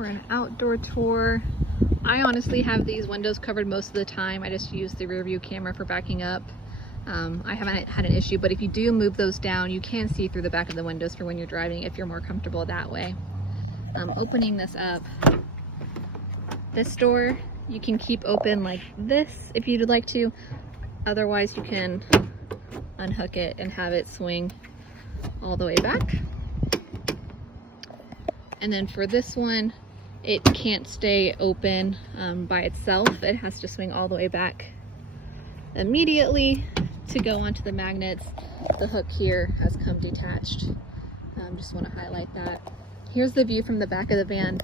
for an outdoor tour. I honestly have these windows covered most of the time. I just use the rear view camera for backing up. I haven't had an issue, but if you do move those down, you can see through the back of the windows for when you're driving if you're more comfortable that way. Opening this up, this door you can keep open like this if you'd like to. Otherwise you can unhook it and have it swing all the way back. And then for this one, it can't stay open by itself. It has to swing all the way back immediately to go onto the magnets. The hook here has come detached. Just want to highlight that. Here's the view from the back of the van.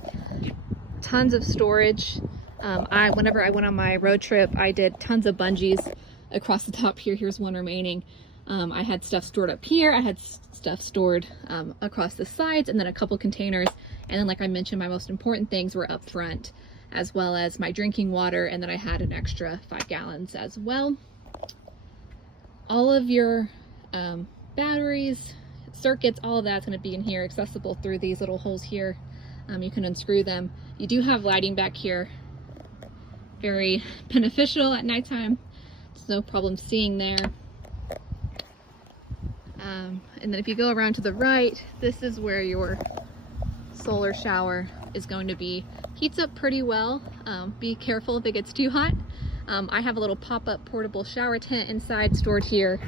Tons of storage. Whenever I went on my road trip, I did tons of bungees across the top here. Here's one remaining. I had stuff stored up here. I had stuff stored across the sides, and then a couple containers. And then, like I mentioned, my most important things were up front, as well as my drinking water. And then I had an extra 5 gallons as well. All of your batteries, circuits, all of that's going to be in here, accessible through these little holes here. You can unscrew them. You do have lighting back here. Very beneficial at nighttime. There's no problem seeing there. And then if you go around to the right, this is where your solar shower is going to be. Heats up pretty well. Be careful if it gets too hot. I have a little pop-up portable shower tent inside, stored here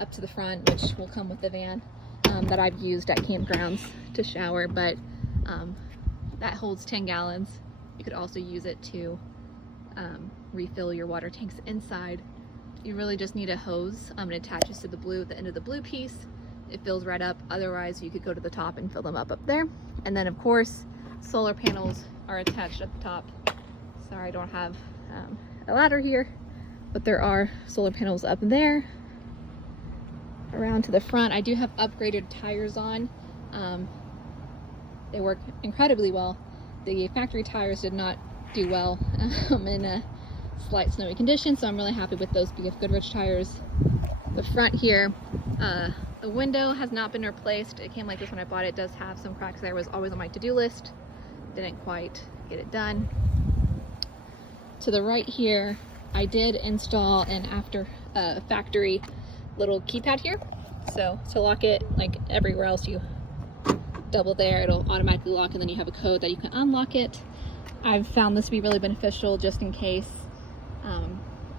up to the front, which will come with the van, that I've used at campgrounds to shower, but that holds 10 gallons. You could also use it to refill your water tanks inside. You really just need a hose. It attaches to the end of the blue piece. It fills right up. Otherwise, you could go to the top and fill them up there. And then, of course, solar panels are attached at the top. Sorry, I don't have a ladder here, but there are solar panels up there. Around to the front, I do have upgraded tires on. They work incredibly well. The factory tires did not do well in a slight snowy condition, so I'm really happy with those BF Goodrich tires. The front here, the window has not been replaced. It came like this when I bought it. It does have some cracks there. It was always on my to-do list. Didn't quite get it done. To the right here, I did install an factory little keypad here. So to lock it, like everywhere else, you double there, it'll automatically lock, and then you have a code that you can unlock it. I've found this to be really beneficial just in case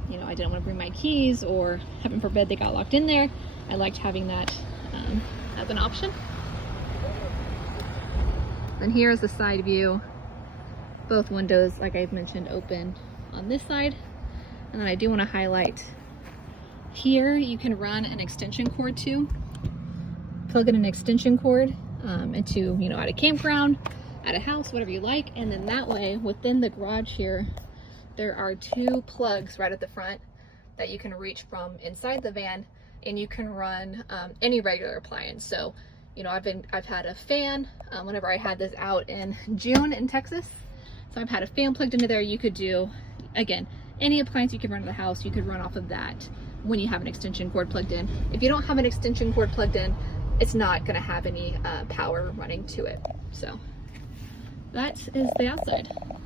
you know, I didn't want to bring my keys, or heaven forbid they got locked in there. I liked having that as an option. Then here's the side view. Both windows, like I've mentioned, open on this side. And then I do want to highlight here, you can run an extension cord too. Plug in an extension cord into, you know, at a campground, at a house, whatever you like. And then that way, within the garage here, there are 2 plugs right at the front that you can reach from inside the van, and you can run any regular appliance. So, you know, I've had a fan whenever I had this out in June in Texas. So I've had a fan plugged into there. You could do, again, any appliance you could run in the house, you could run off of that when you have an extension cord plugged in. If you don't have an extension cord plugged in, it's not going to have any power running to it. So that is the outside.